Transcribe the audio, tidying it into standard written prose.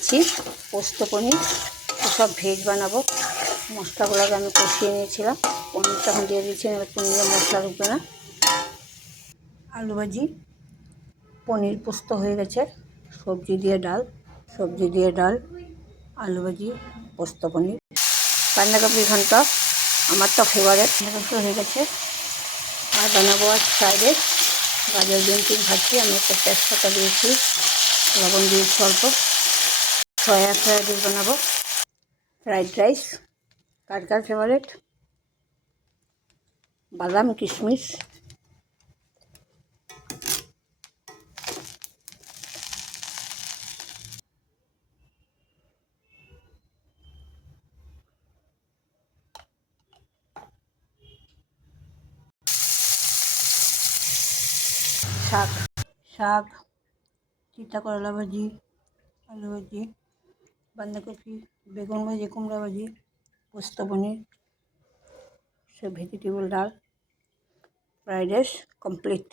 দিচ্ছি পোস্ত পনির, সব ভেজ বানাবো। মশলাগুলোকে আমি কষিয়ে নিয়েছিলাম, পনিরটা এখন দিয়ে দিচ্ছি, পনিরের মশলা ঢুকবে না। আলু ভাজি, পনির পোস্ত হয়ে গেছে, সবজি দিয়ে ডাল, আলু ভাজি, পোস্ত পনির। বাঁধাকপি ঘন্ট আমার তো ফেভারেট। বাঁধাকপি হয়ে গেছে, আর বানাবো আজ ফ্রাইড রাইস। গাজর বিনস ভাজছি, আমি একটা তেজপাতা দিয়েছি, লবণ দিয়েছি অল্প। সয়া ফ্রাইড রাইস বানাবো। ফ্রাইড রাইস কার কার ফেভারেট? বাদাম কিশমিশ, শাক, চিটা করলা ভাজি, আলু ভাজি, বাঁধাকপি, বেগুন ভাজি, কুমড়া ভাজি, পোস্ত পনির, সব ভেজিটেবল ডাল। Fried rice complete.